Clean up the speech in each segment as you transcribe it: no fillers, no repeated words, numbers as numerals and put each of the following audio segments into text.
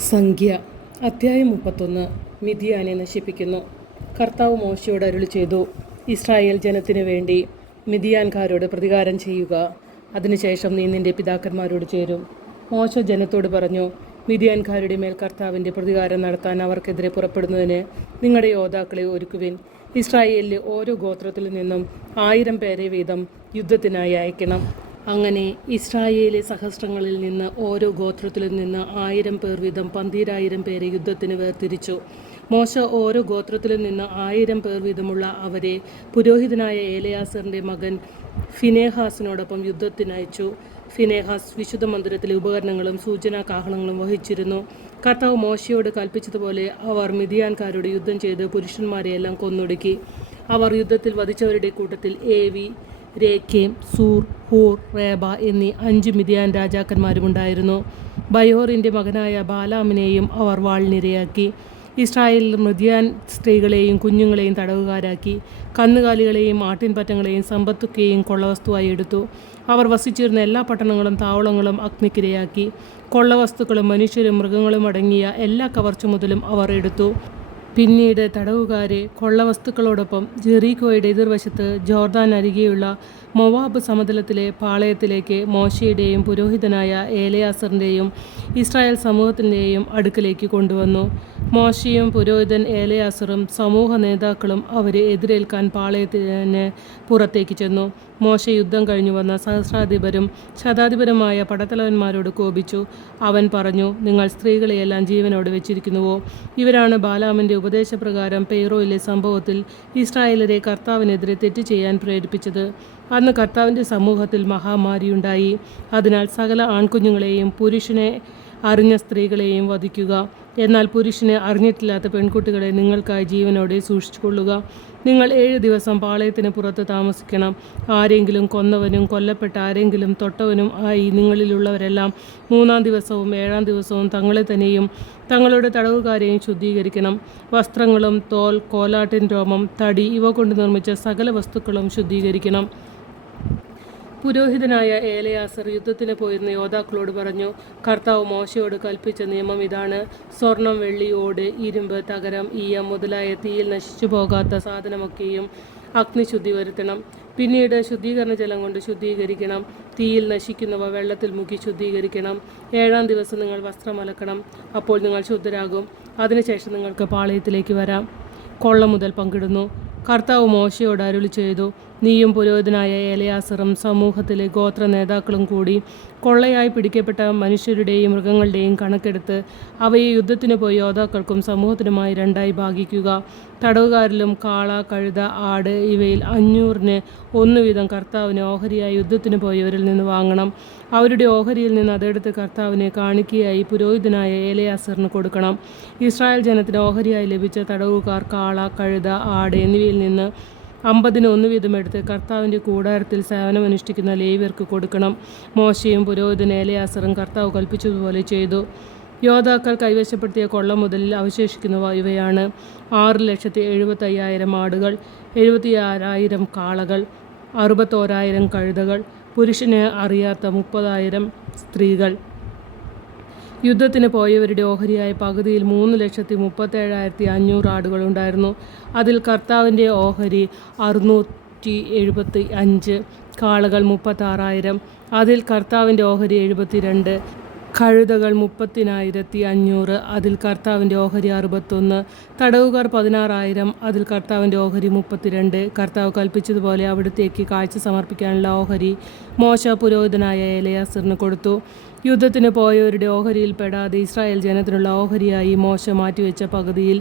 സംഖ്യ അധ്യായം 31. മിദ്യാനെ നശിപ്പിക്കുന്നു. കർത്താവ് മോശയോട് അരുളി ചെയ്തു, ഇസ്രായേൽ ജനത്തിനു വേണ്ടി മിദ്യാൻകാരോട് പ്രതികാരം ചെയ്യുക. അതിനുശേഷം നീ നിന്റെ പിതാക്കന്മാരോട് ചേരും. മോശ ജനത്തോട് പറഞ്ഞു, മിദ്യാൻകാരുടെ മേൽ കർത്താവിൻ്റെ പ്രതികാരം നടത്താൻ അവർക്കെതിരെ പുറപ്പെടുന്നതിന് നിങ്ങളുടെ യോദ്ധാക്കളെ ഒരുക്കുവിൻ. ഇസ്രായേലിലെ ഓരോ ഗോത്രത്തിൽ നിന്നും 1000 പേരെ വീതം യുദ്ധത്തിനായി അയക്കണം. അങ്ങനെ ഇസ്രായേലി സഹസ്രങ്ങളിൽ നിന്ന് ഓരോ ഗോത്രത്തിൽ നിന്ന് 1000 പേർ വീതം 12000 പേരെ യുദ്ധത്തിന് വേർതിരിച്ചു. മോശ ഓരോ ഗോത്രത്തിൽ നിന്ന് 1000 പേർ വീതമുള്ള അവരെ പുരോഹിതനായ ഏലയാസറിൻ്റെ മകൻ ഫിനെഹാസിനോടൊപ്പം യുദ്ധത്തിനയച്ചു. ഫിനെഹാസ് വിശുദ്ധ മന്ദിരത്തിലെ ഉപകരണങ്ങളും സൂചനാ കാഹളങ്ങളും വഹിച്ചിരുന്നു. കർത്താവ് മോശയോട് കൽപ്പിച്ചതുപോലെ അവർ മിദ്യാൻകാരോട് യുദ്ധം ചെയ്ത് പുരുഷന്മാരെയെല്ലാം കൊന്നൊടുക്കി. അവർ യുദ്ധത്തിൽ വധിച്ചവരുടെ കൂട്ടത്തിൽ ഏവി, രേക്കേം, സൂർ, ഹൂർ, റേബ എന്നീ 5 മിദ്യാൻ രാജാക്കന്മാരുമുണ്ടായിരുന്നു. ബയോറിൻ്റെ മകനായ ബാലാമിനെയും അവർ വാളിനിരയാക്കി. ഇസ്രായേലിൽ മിദ്യാൻ സ്ത്രീകളെയും കുഞ്ഞുങ്ങളെയും തടവുകാരാക്കി. കന്നുകാലികളെയും ആട്ടിൻപറ്റങ്ങളെയും സമ്പത്തൊക്കെയും കൊള്ളവസ്തുവായി എടുത്തു. അവർ വസിച്ചിരുന്ന എല്ലാ പട്ടണങ്ങളും താവളങ്ങളും അഗ്നിക്കിരയാക്കി. കൊള്ളവസ്തുക്കളും മനുഷ്യരും മൃഗങ്ങളും അടങ്ങിയ എല്ലാ കവർച്ച മുതലും അവർ എടുത്തു. പിന്നീട് തടവുകാരെ കൊള്ളവസ്തുക്കളോടൊപ്പം ജെറീക്കോയുടെ എതിർവശത്ത് ജോർദാൻ അരികെയുള്ള മൊവാബ് സമതലത്തിലെ പാളയത്തിലേക്ക് മോശയുടെയും പുരോഹിതനായ ഏലയാസറിൻ്റെയും ഇസ്രായേൽ സമൂഹത്തിൻ്റെയും അടുക്കലേക്ക് കൊണ്ടുവന്നു. മോശയും പുരോഹിതൻ ഏലയാസറും സമൂഹ നേതാക്കളും അവരെ എതിരേൽക്കാൻ പാളയത്തിന് പുറത്തേക്ക് ചെന്നു. മോശ യുദ്ധം കഴിഞ്ഞു വന്ന സഹസ്രാധിപരും ശതാധിപരുമായ പടത്തലവന്മാരോട് കോപിച്ചു. അവൻ പറഞ്ഞു, നിങ്ങൾ സ്ത്രീകളെയെല്ലാം ജീവനോടെ വെച്ചിരിക്കുന്നുവോ? ഇവരാണ് ബാലാമിൻ്റെ ഉപദേശപ്രകാരം പെയ്റോയിലെ സംഭവത്തിൽ ഇസ്രായേലരെ കർത്താവിനെതിരെ തെറ്റ് ചെയ്യാൻ പ്രേരിപ്പിച്ചത്. അന്ന് കർത്താവിൻ്റെ സമൂഹത്തിൽ മഹാമാരിയുണ്ടായി. അതിനാൽ സകല ആൺകുഞ്ഞുങ്ങളെയും പുരുഷനെ അറിഞ്ഞ സ്ത്രീകളെയും വധിക്കുക. എന്നാൽ പുരുഷനെ അറിഞ്ഞിട്ടില്ലാത്ത പെൺകുട്ടികളെ നിങ്ങൾക്കായി ജീവനോടെ സൂക്ഷിച്ചുകൊള്ളുക. നിങ്ങൾ 7 ദിവസം പാളയത്തിന് പുറത്ത് താമസിക്കണം. ആരെങ്കിലും കൊന്നവനും കൊല്ലപ്പെട്ട ആരെങ്കിലും തൊട്ടവനും ആയി നിങ്ങളിലുള്ളവരെല്ലാം 3-ാം ദിവസവും 7-ാം ദിവസവും തങ്ങളെ തന്നെയും തങ്ങളുടെ തടവുകാരെയും ശുദ്ധീകരിക്കണം. വസ്ത്രങ്ങളും തോൽ, കോലാട്ടിൻ രോമം, തടി ഇവ കൊണ്ട് നിർമ്മിച്ച സകല വസ്തുക്കളും ശുദ്ധീകരിക്കണം. പുരോഹിതനായ ഏലയാസർ യുദ്ധത്തിന് പോയിരുന്ന യോദ്ധാക്കളോട് പറഞ്ഞു, കർത്താവ് മോശയോട് കൽപ്പിച്ച നിയമം ഇതാണ്. സ്വർണം, വെള്ളി, ഓട്, ഇരുമ്പ്, തകരം, ഈയം മുതലായ തീയിൽ നശിച്ചു പോകാത്ത സാധനമൊക്കെയും അഗ്നിശുദ്ധി വരുത്തണം. പിന്നീട് ശുദ്ധീകരണ ജലം കൊണ്ട് ശുദ്ധീകരിക്കണം. തീയിൽ നശിക്കുന്നവ വെള്ളത്തിൽ മുക്കി ശുദ്ധീകരിക്കണം. 7-ാം ദിവസം നിങ്ങൾ വസ്ത്രം അലക്കണം. അപ്പോൾ നിങ്ങൾ ശുദ്ധരാകും. അതിനുശേഷം നിങ്ങൾക്ക് പാളയത്തിലേക്ക് വരാം. കൊള്ള മുതൽ പങ്കിടുന്നു. കർത്താവ് മോശയോട് അരുളി ചെയ്തു, നീയും പുരോഹിതനായ ഏലയാസറും സമൂഹത്തിലെ ഗോത്ര നേതാക്കളും കൂടി കൊള്ളയായി പിടിക്കപ്പെട്ട മനുഷ്യരുടെയും മൃഗങ്ങളുടെയും കണക്കെടുത്ത് അവയെ യുദ്ധത്തിന് പോയി യോദ്ധാക്കൾക്കും സമൂഹത്തിനുമായി 2ആയി ഭാഗിക്കുക. തടവുകാരിലും കാള, കഴുത, ആട് ഇവയിൽ 500-ന് 1 വീതം കർത്താവിന് ഓഹരിയായി യുദ്ധത്തിന് പോയവരിൽ നിന്ന് വാങ്ങണം. അവരുടെ ഓഹരിയിൽ നിന്ന് അതെടുത്ത് കർത്താവിനെ കാണിക്കയായി പുരോഹിതനായ ഏലയാസറിന് കൊടുക്കണം. ഇസ്രായേൽ ജനത്തിന് ഓഹരിയായി ലഭിച്ച തടവുകാർ കാള, കഴുത, ആട് എന്നിവയിൽ നിന്ന് 50-ന് 1 വീതം എടുത്ത് കർത്താവിൻ്റെ കൂടാരത്തിൽ സേവനമനുഷ്ഠിക്കുന്ന ലേവ്യർക്ക് കൊടുക്കണം. മോശയും പുരോഹിതൻ ഏലയാസറും കർത്താവ് കൽപ്പിച്ചതുപോലെ ചെയ്തു. യോദ്ധാക്കൾ കൈവശപ്പെടുത്തിയ കൊള്ള മുതലിൽ അവശേഷിക്കുന്നവ ഇവയാണ്: 6,75,000 ആടുകൾ, 76,000 കാളകൾ, 61,000 കഴുതകൾ, പുരുഷനെ അറിയാത്ത 30,000 സ്ത്രീകൾ. യുദ്ധത്തിന് പോയവരുടെ ഓഹരിയായ പകുതിയിൽ 3,37,500 ആടുകളുണ്ടായിരുന്നു. അതിൽ കർത്താവിൻ്റെ ഓഹരി 675, കാളകൾ 36,000. അതിൽ കർത്താവിൻ്റെ ഓഹരി 72, കഴുതകൾ 30,500. അതിൽ കർത്താവിൻ്റെ ഓഹരി 61, തടവുകാർ 16,000. അതിൽ കർത്താവിൻ്റെ ഓഹരി 32. കർത്താവ് കൽപ്പിച്ചതുപോലെ അവിടത്തേക്ക് കാഴ്ച സമർപ്പിക്കാനുള്ള ഓഹരി മോശ പുരോഹിതനായ ഏലയാസറിന് കൊടുത്തു. യുദ്ധത്തിന് പോയവരുടെ ഓഹരിയിൽ പെടാതെ ഇസ്രായേൽ ജനത്തിനുള്ള ഓഹരിയായി മോശ മാറ്റിവെച്ച പകുതിയിൽ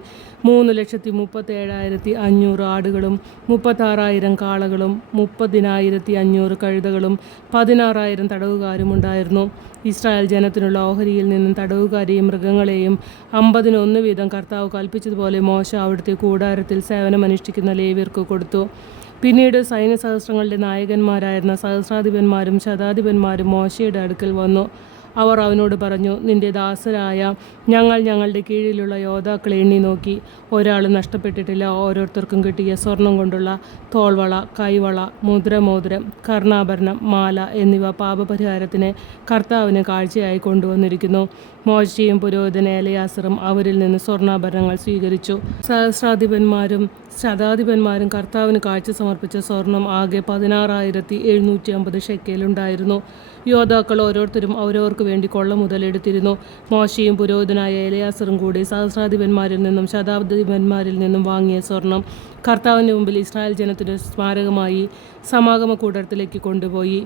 3,37,500 ആടുകളും 36,000 കാളകളും 30,500 കഴുതകളും 16,000 തടവുകാരും ഉണ്ടായിരുന്നു. ഇസ്രായേൽ ജനത്തിനുള്ള ഓഹരിയിൽ നിന്നും തടവുകാരെയും മൃഗങ്ങളെയും 50-ന് 1 വീതം കർത്താവ് കൽപ്പിച്ചതുപോലെ മോശ അവിടുത്തെ കൂടാരത്തിൽ സേവനമനുഷ്ഠിക്കുന്ന ലേവ്യർക്ക് കൊടുത്തു. പിന്നീട് സൈന്യസഹസ്രങ്ങളുടെ നായകന്മാരായിരുന്ന സഹസ്രാധിപന്മാരും ശതാധിപന്മാരും മോശയുടെ അടുക്കൽ വന്നു. അവർ അവനോട് പറഞ്ഞു, നിന്റെ ദാസരായ ഞങ്ങൾ ഞങ്ങളുടെ കീഴിലുള്ള യോദ്ധാക്കളെ എണ്ണി നോക്കി. ഒരാളും നഷ്ടപ്പെട്ടിട്ടില്ല. ഓരോരുത്തർക്കും കിട്ടിയ സ്വർണം കൊണ്ടുള്ള തോൾവള, കൈവള, മുദ്രമോതിരം, കർണാഭരണം, മാല എന്നിവ പാപപരിഹാരത്തിന് കർത്താവിന് കാഴ്ചയായി കൊണ്ടുവന്നിരിക്കുന്നു. മോശയും പുരോഹിതൻ എലയാസറും അവരിൽ നിന്ന് സ്വർണ്ണാഭരണങ്ങൾ സ്വീകരിച്ചു. സഹസ്രാധിപന്മാരും ശതാധിപന്മാരും കർത്താവിന് കാഴ്ച സമർപ്പിച്ച സ്വർണം ആകെ 16,750 ഷെക്കേലുണ്ടായിരുന്നു. യോദ്ധാക്കൾ ഓരോരുത്തരും അവരവർക്ക് വേണ്ടി കൊള്ള മുതലെടുത്തിരുന്നു. മോശയും പുരോഹിതനായ എലയാസറും കൂടി സഹസ്രാധിപന്മാരിൽ നിന്നും ശതാധിപന്മാരിൽ നിന്നും വാങ്ങിയ സ്വർണം കർത്താവിന് മുമ്പിൽ ഇസ്രായേൽ ജനത്തിന് സ്മാരകമായി സമാഗമ കൂടാരത്തിലേക്ക് കൊണ്ടുപോയി.